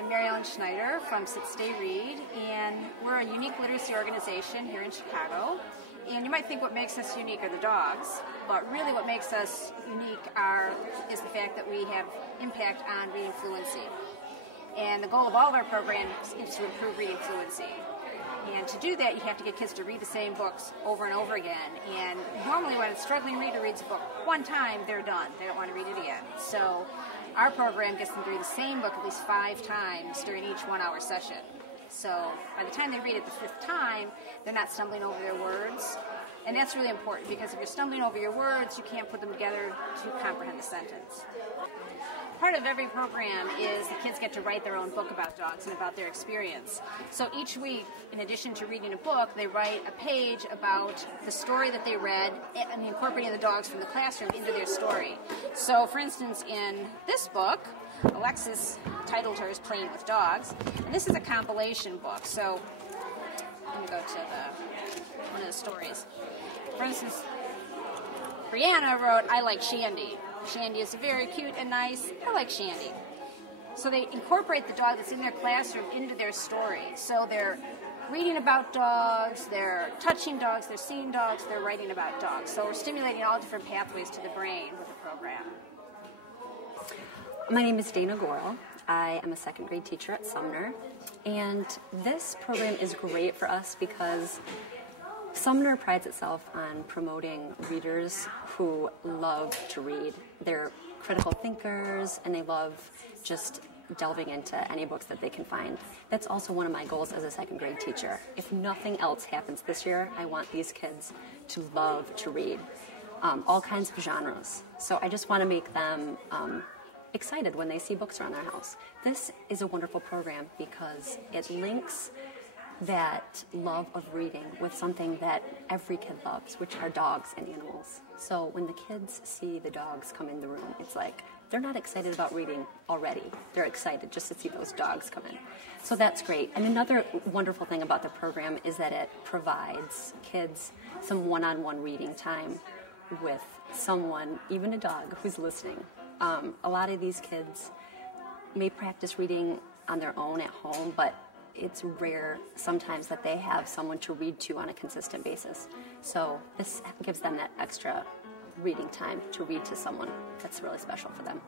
I'm Mary Ellen Schneider from Sit Stay Read, and we're a unique literacy organization here in Chicago. And you might think what makes us unique are the dogs, but really what makes us unique is the fact that we have impact on reading fluency. And the goal of all of our programs is to improve reading fluency. And to do that, you have to get kids to read the same books over and over again. And normally when a struggling reader reads a book one time, they're done. They don't want to read it again. So our program gets them to read the same book at least 5 times during each 1-hour session. So by the time they read it the 5th time, they're not stumbling over their words. And that's really important, because if you're stumbling over your words, you can't put them together to comprehend the sentence. Part of every program is the kids get to write their own book about dogs and about their experience. So each week, in addition to reading a book, they write a page about the story that they read and incorporating the dogs from the classroom into their story. So, for instance, in this book, Alexis titled hers Playing with Dogs, and this is a compilation book. So let me go to one of the stories. For instance, Brianna wrote, I like Shandy. Shandy is very cute and nice. I like Shandy. So they incorporate the dog that's in their classroom into their story. So they're reading about dogs, they're touching dogs, they're seeing dogs, they're writing about dogs. So we're stimulating all different pathways to the brain with the program. My name is Dana Gorel. I am a 2nd grade teacher at Sumner. And this program is great for us because Sumner prides itself on promoting readers who love to read. They're critical thinkers, and they love just delving into any books that they can find. That's also one of my goals as a 2nd grade teacher. If nothing else happens this year, I want these kids to love to read, all kinds of genres. So I just want to make them excited when they see books around their house. This is a wonderful program because it links that love of reading with something that every kid loves, which are dogs and animals. So when the kids see the dogs come in the room, it's like they're not excited about reading already. They're excited just to see those dogs come in. So that's great. And another wonderful thing about the program is that it provides kids some one-on-one reading time with someone, even a dog, who's listening. A lot of these kids may practice reading on their own at home, but it's rare sometimes that they have someone to read to on a consistent basis. So this gives them that extra reading time to read to someone that's really special for them.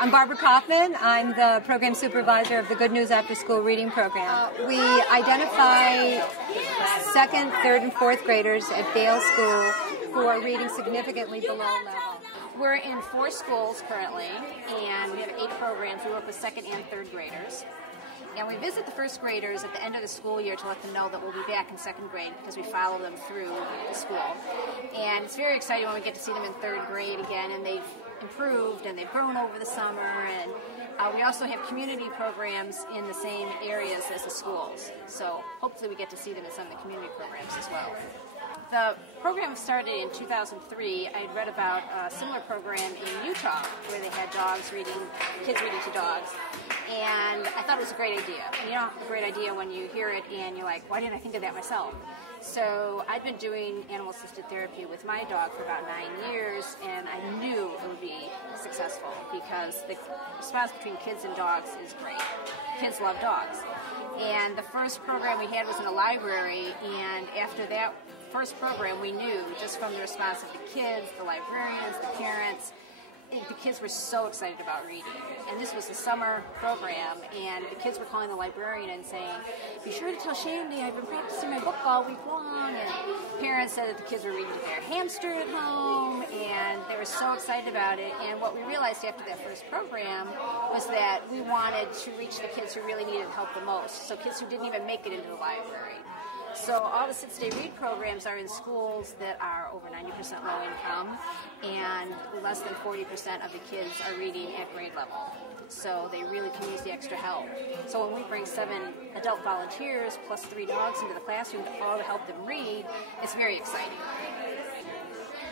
I'm Barbara Kaufman. I'm the program supervisor of the Good News After School Reading Program. We identify 2nd, 3rd, and 4th graders at Dale School who are reading significantly below level. We're in 4 schools currently, and we have 8 programs. We work with 2nd and 3rd graders. And we visit the 1st graders at the end of the school year to let them know that we'll be back in 2nd grade because we follow them through the school. And it's very exciting when we get to see them in 3rd grade again, and they've improved and they've grown over the summer. And we also have community programs in the same areas as the schools. So hopefully we get to see them in some of the community programs as well. The program started in 2003. I had read about a similar program in Utah where they had kids reading to dogs. And I thought it was a great idea. And you know, a great idea when you hear it and you're like, why didn't I think of that myself? So I'd been doing animal-assisted therapy with my dog for about 9 years, and I knew it would be successful because the response between kids and dogs is great. Kids love dogs. And the first program we had was in a library, and after that first program, we knew just from the response of the kids, the librarians, the parents, the kids were so excited about reading. And this was a summer program, and the kids were calling the librarian and saying, be sure to tell Shandy I've been practicing my book all week long. And parents said that the kids were reading to their hamster at home, and they were so excited about it. And what we realized after that first program was that we wanted to reach the kids who really needed help the most, so kids who didn't even make it into the library. So all the Sit Stay Read programs are in schools that are over 90% low income, and less than 40% of the kids are reading at grade level. So they really can use the extra help. So when we bring 7 adult volunteers plus 3 dogs into the classroom to all to help them read, it's very exciting.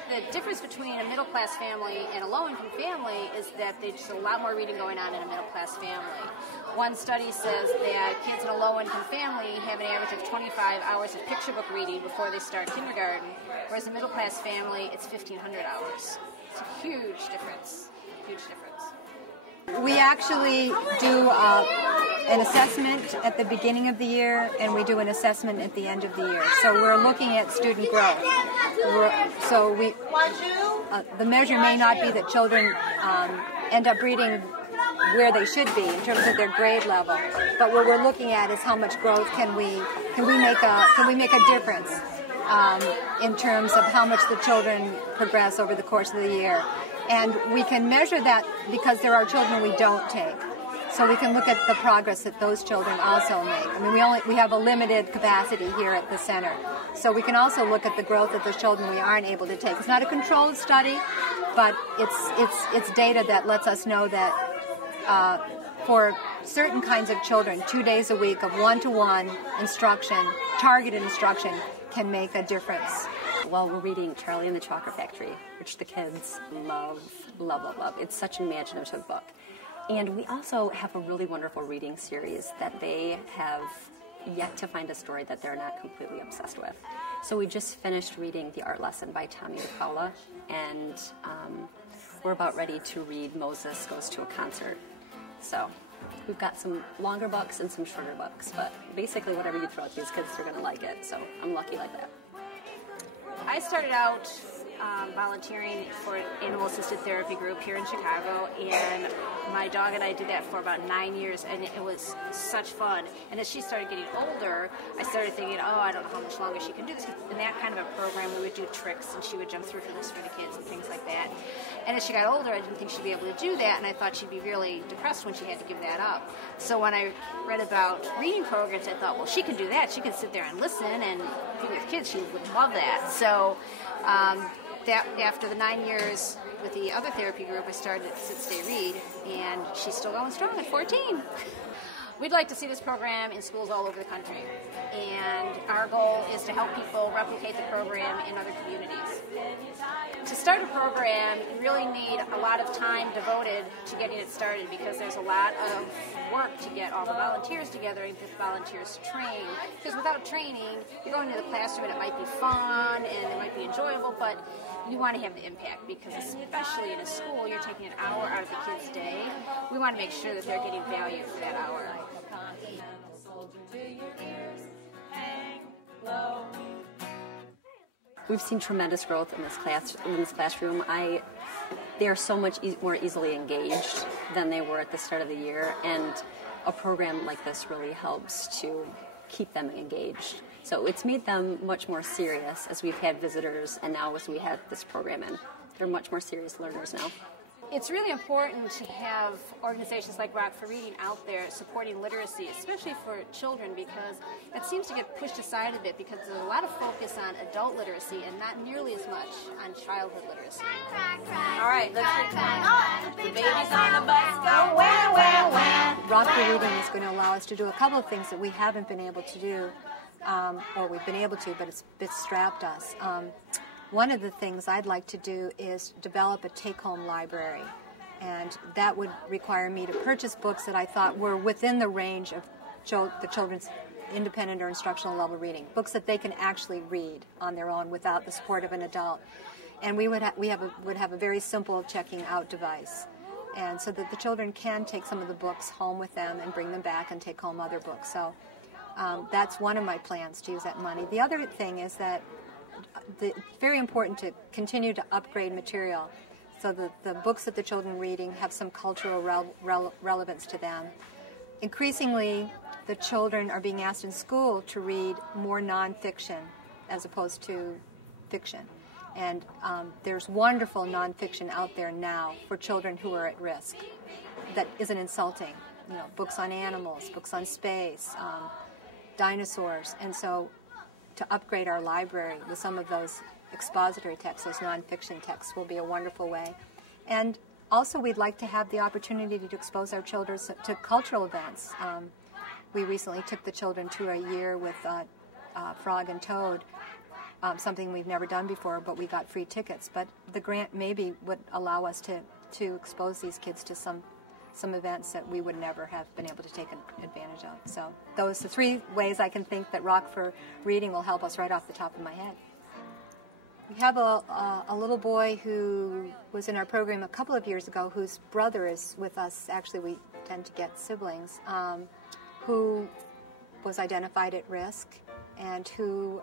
The difference between a middle-class family and a low-income family is that there's just a lot more reading going on in a middle-class family. One study says that kids in a low-income family have an average of 25 hours of picture book reading before they start kindergarten, whereas a middle-class family, it's 1,500 hours. It's a huge difference, huge difference. We actually do an assessment at the beginning of the year, and we do an assessment at the end of the year. So we're looking at student growth. The measure may not be that children end up reading where they should be in terms of their grade level, but what we're looking at is how much growth can we make a difference in terms of how much the children progress over the course of the year. And we can measure that because there are children we don't take. So we can look at the progress that those children also make. I mean, we have a limited capacity here at the center. So we can also look at the growth of those children we aren't able to take. It's not a controlled study, but it's data that lets us know that for certain kinds of children, 2 days a week of one-to-one instruction, targeted instruction, can make a difference. Well, we're reading Charlie and the Chocolate Factory, which the kids love, love, love, love. It's such an imaginative book. And we also have a really wonderful reading series that they have yet to find a story that they're not completely obsessed with. So we just finished reading The Art Lesson by Tommy DePaula, and we're about ready to read Moses Goes to a Concert. So we've got some longer books and some shorter books, but basically whatever you throw at these kids, they're going to like it. So I'm lucky like that. I started out volunteering for an animal-assisted therapy group here in Chicago, and my dog and I did that for about 9 years, and it was such fun. And as she started getting older, I started thinking, oh, I don't know how much longer she can do this. In that kind of a program, we would do tricks, and she would jump through hoops for the kids and things like that. And as she got older, I didn't think she'd be able to do that, and I thought she'd be really depressed when she had to give that up. So when I read about reading programs, I thought, well, she can do that. She can sit there and listen and be with kids. She would love that. So after the 9 years with the other therapy group, I started at Sit Stay Read, and she's still going strong at 14. We'd like to see this program in schools all over the country, and our goal is to help people replicate the program in other communities. To start a program, you really need a lot of time devoted to getting it started, because there's a lot of work to get all the volunteers together and get the volunteers trained. Because without training, you're going to the classroom and it might be fun and it might be enjoyable, but you want to have the impact, because especially in a school, you're taking an hour out of the kids' day. We want to make sure that they're getting value for that hour. We've seen tremendous growth in this classroom. They are so much more easily engaged than they were at the start of the year, and a program like this really helps to keep them engaged. So it's made them much more serious as we've had visitors, and now as we have this program in. They're much more serious learners now. It's really important to have organizations like Rock for Reading out there supporting literacy, especially for children, because it seems to get pushed aside a bit because there's a lot of focus on adult literacy and not nearly as much on childhood literacy. All right, let's read. The baby's on the bus, go where, where, where. Rock for Reading is going to allow us to do a couple of things that we haven't been able to do, or we've been able to, but it's strapped us. One of the things I'd like to do is develop a take-home library, and that would require me to purchase books that I thought were within the range of the children's independent or instructional level reading, books that they can actually read on their own without the support of an adult. And we would have a very simple checking out device, and so that the children can take some of the books home with them and bring them back and take home other books. So that's one of my plans, to use that money. The other thing is that it's very important to continue to upgrade material so that the books that the children are reading have some cultural relevance to them. Increasingly, the children are being asked in school to read more nonfiction as opposed to fiction. And there's wonderful nonfiction out there now for children who are at risk that isn't insulting. You know, books on animals, books on space, dinosaurs. And so to upgrade our library with some of those expository texts, those nonfiction texts, will be a wonderful way. And also we'd like to have the opportunity to expose our children to cultural events. We recently took the children to a year with Frog and Toad, something we've never done before, but we got free tickets. But the grant maybe would allow us to expose these kids to some some events that we would never have been able to take advantage of. So those are 3 ways I can think that Rock for Reading will help us right off the top of my head. We have a little boy who was in our program a couple of years ago whose brother is with us. Actually, we tend to get siblings, who was identified at risk and who,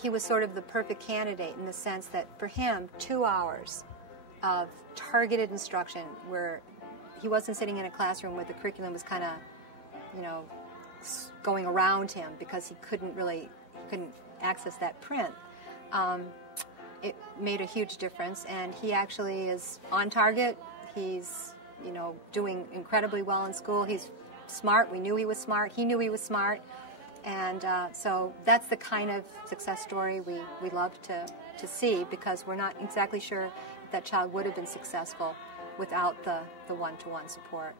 he was sort of the perfect candidate in the sense that for him, 2 hours of targeted instruction where he wasn't sitting in a classroom where the curriculum was kind of, going around him because he couldn't access that print. It made a huge difference, and he actually is on target. He's, doing incredibly well in school. He's smart. We knew he was smart. He knew he was smart. And so that's the kind of success story we love to see, because we're not exactly sure if that child would have been successful without the one-to-one support.